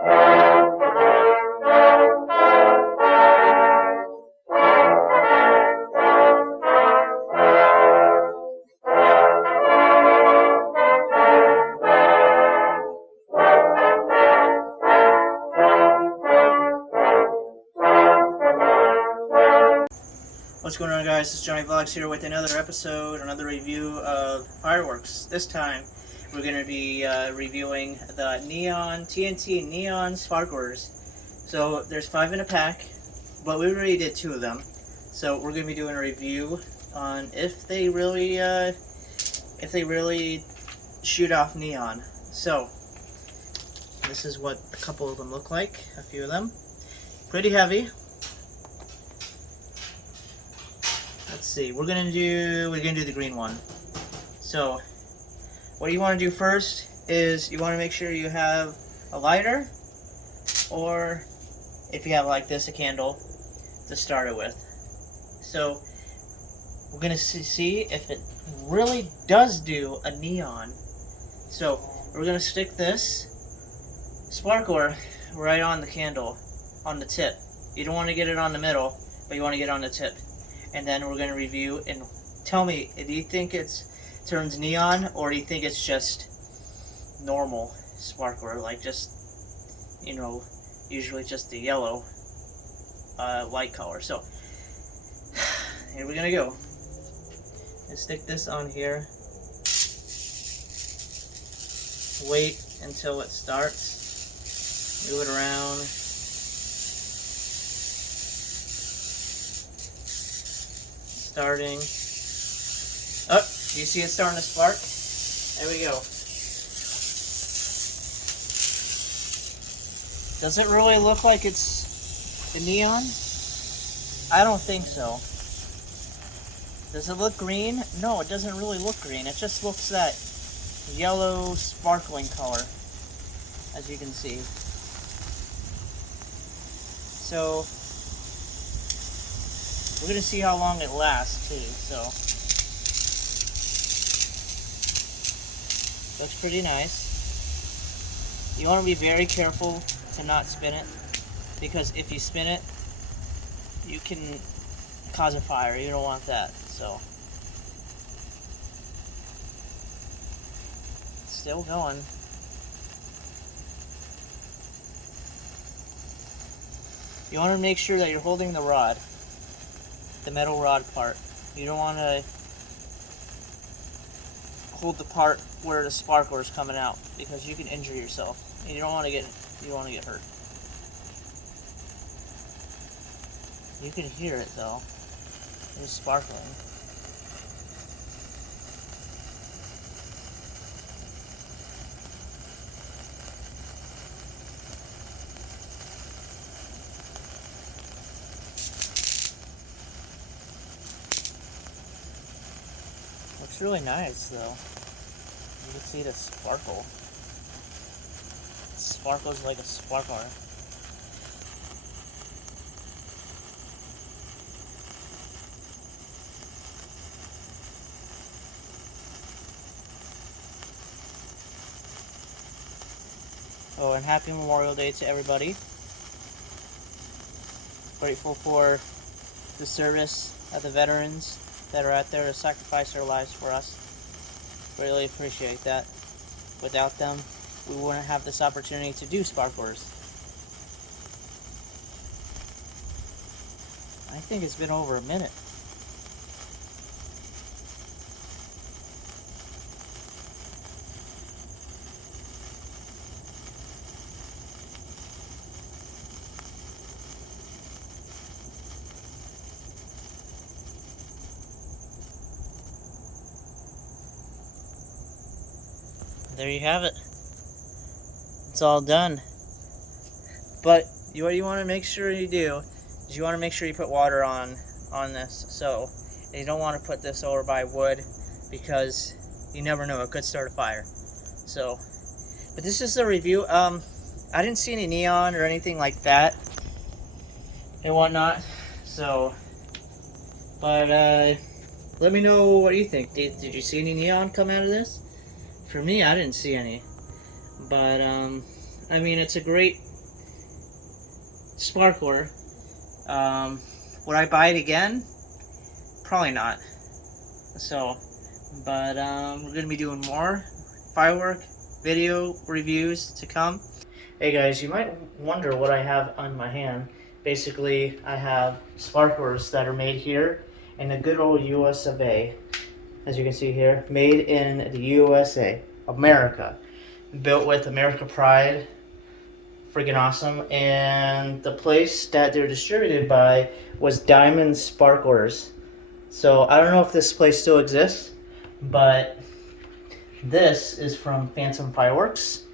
What's going on, guys? It's Johnny Vlogs here with another episode, another review of Fireworks. This time we're going to be reviewing the TNT Neon Sparklers. So there's 5 in a pack, but we already did 2 of them. So we're going to be doing a review on if they really shoot off neon. So this is what a couple of them look like. A few of them, pretty heavy. Let's see, we're gonna do the green one. So what you want to do first is you want to make sure you have a lighter, or if you have like this, a candle to start it with. So we're gonna see if it really does do a neon. So we're gonna stick this sparkler right on the candle, on the tip. You don't want to get it on the middle, but you want to get it on the tip. And then we're going to review and tell me, do you think it turns neon, or do you think it's just normal sparkler, like just, you know, usually just the yellow light color. So here we're going to go. Let's stick this on here. Wait until it starts. Move it around. Starting. Oh, you see it starting to spark? There we go. Does it really look like it's a neon? I don't think so. Does it look green? No, it doesn't really look green. It just looks that yellow sparkling color, as you can see. So we're going to see how long it lasts, too, so. Looks pretty nice. You want to be very careful to not spin it, because if you spin it, you can cause a fire. You don't want that, so. It's still going. You want to make sure that you're holding the rod. The metal rod part. You don't want to hold the part where the sparkler is coming out, because you can injure yourself. And you don't want to get hurt. You can hear it though. It's sparkling. Looks really nice though. You can see the sparkle. It sparkles like a sparkler. Oh, and happy Memorial Day to everybody. Grateful for the service of the veterans that are out there to sacrifice their lives for us. Really appreciate that. Without them, we wouldn't have this opportunity to do sparklers. I think it's been over a minute. There you have it. It's all done. But what you want to make sure you do is you want to make sure you put water on this. So you don't want to put this over by wood, because you never know, it could start a fire. So, but this is the review. I didn't see any neon or anything like that and whatnot. So, but let me know what you think. Did you see any neon come out of this? For me, I didn't see any. But I mean, it's a great sparkler. Would I buy it again? Probably not. So, but we're gonna be doing more firework video reviews to come. Hey guys, you might wonder what I have on my hand. Basically, I have sparklers that are made here in the good old US of A. As you can see here, made in the USA, America. Built with America Pride. Freaking awesome. And the place that they're distributed by was Diamond Sparklers. So I don't know if this place still exists, but this is from Phantom Fireworks.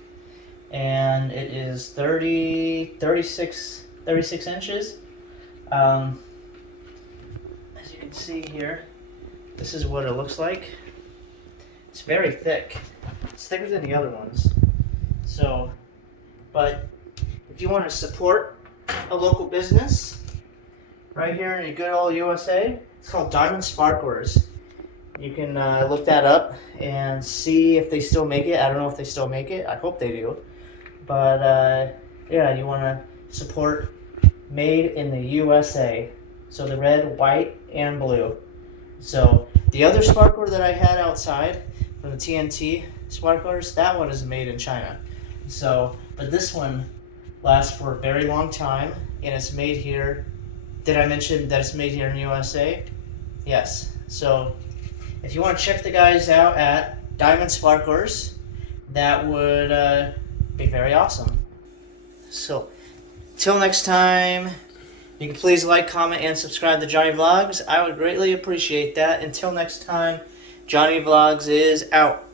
And it is 36 inches. As you can see here, this is what it looks like. It's very thick. It's thicker than the other ones. So, but if you want to support a local business, right here in the good old USA, it's called Diamond Sparklers. You can look that up and see if they still make it. I don't know if they still make it. I hope they do. But yeah, you want to support made in the USA. So the red, white, and blue. So the other sparkler that I had outside from the TNT sparklers, that one is made in China. So, but this one lasts for a very long time, and it's made here. Did I mention that it's made here in the USA? Yes. So if you want to check the guys out at Diamond Sparklers, that would be very awesome. So till next time, you can please like, comment, and subscribe to Johnny Vlogs. I would greatly appreciate that. Until next time, Johnny Vlogs is out.